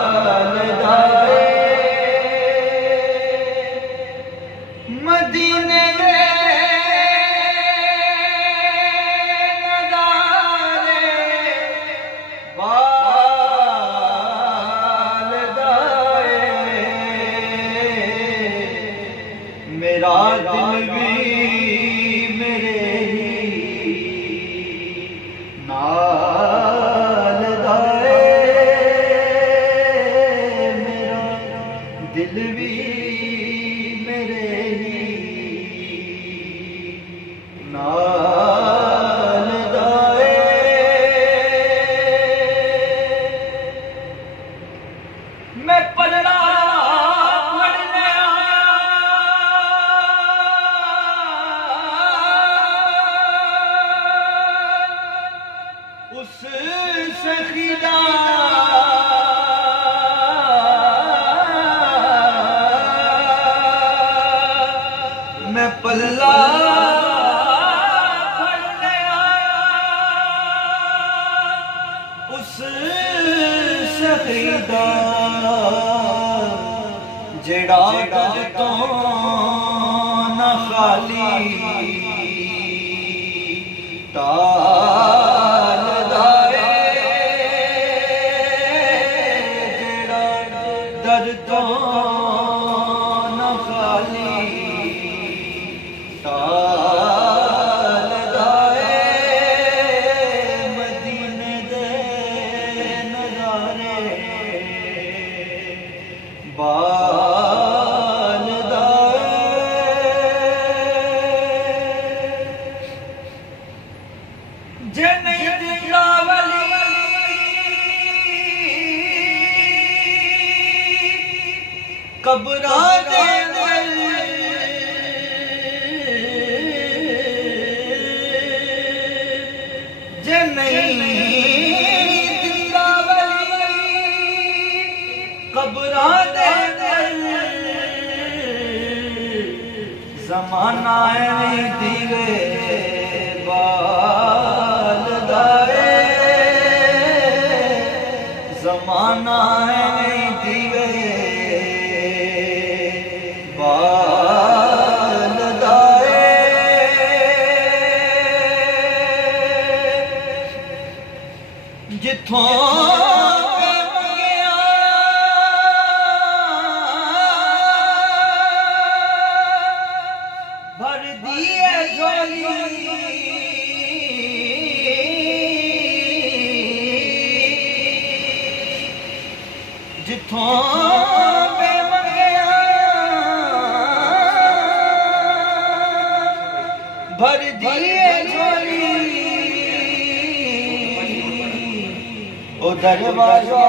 वालदाए मदीने दे नज़ारे वालदाए मेरा दिल भी मेरे ही नाल दाए मेरा दिल भी मेरे ही नाल दाए मैं पलड़ा पढ़ने उस सखीदा मैं पल्ला पढ़ने आया उस सखीदा जेड़ा कद तो न खाली ताल दाए जेड़ा दर तो न खाली ताल दाए मदीने दे नज़ारे बाल दाए जे नहीं दिखला वली कब्रा दे जे नहीं दिखला वली कब्रा दे ज़माना नहीं दिवे वालदाए ज़माना नहीं दिवे वालदाए जिथों भर दिए झोली जिथों पे मंगया भर दिए झोली ओ दरवाजा